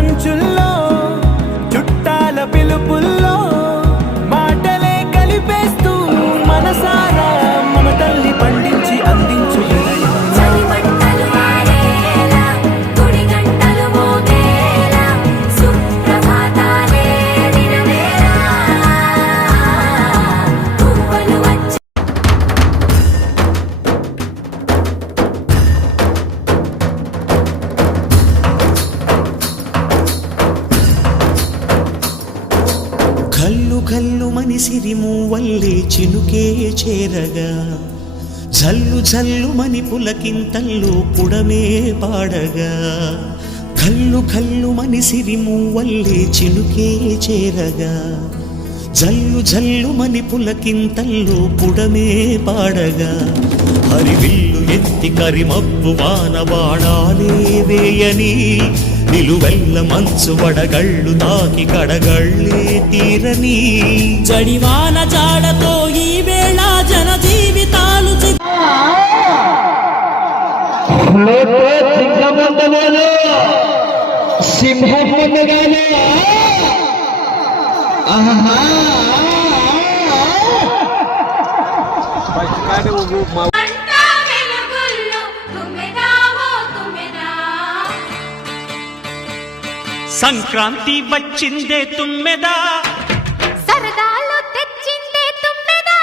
మంచుల్లో చుట్టాల పిలుపుల్లో మాటలే కలిపేస్తూ మనసారా మమతల్ని పండించి అందించు కల్లు కల్లు మనిసిరి మూవల్లే చినుకే చేరగా జల్లు జల్లు మని పులకింతల్లో పుడమే పాడగా కల్లు కల్లు మనిసిరి మూవల్లే చినుకే చేరగా జల్లు జల్లు మని పులకింతల్లో పుడమే పాడగా హరివిల్లు ఎత్తి కరిమబ్బు వానబాడాలే వేయని నిలువెల్ల మంచు వడగళ్ళు తాకి కడగళ్ళే తీరని జడివాన జాడతో ఈ వేళ జన జీవితాలు సింహం ముందుగానే సంక్రాంతి వచ్చిందే తుమ్మెదా, సరదాలు తెచ్చిందే తుమ్మెదా,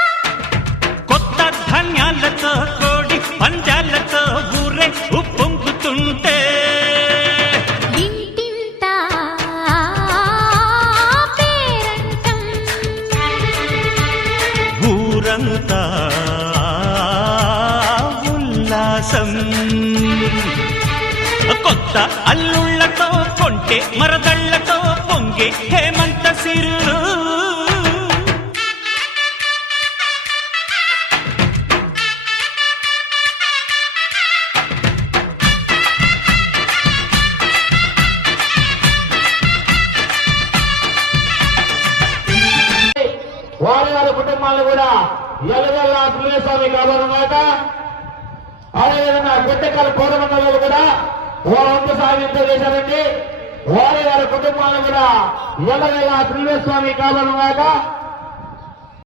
కొత్త ధాన్యాలతో కోడి పంజాలతో ఊరే ఉప్పొంగుతుంటే ఇంటింట పేరంటం, ఊరంతా ఉల్లాసం. కొత్త అల్లుళ్లతో కొంటే మరదళ్లతో పొంగే హేమంత సిరులు. వారి వారి కుటుంబాలను కూడా ఎల్లవెల్లా పుణ్యస్వామి కావాలన్నమాట. అదేవిధంగా గుట్టెక్కల కోరమండలు కూడా వంతు సాయంతో చేశారండి. వారి వారి కుటుంబాలను కూడా ఎల్లవెల్లా పుణ్యస్వామి కావాలన్నమాట.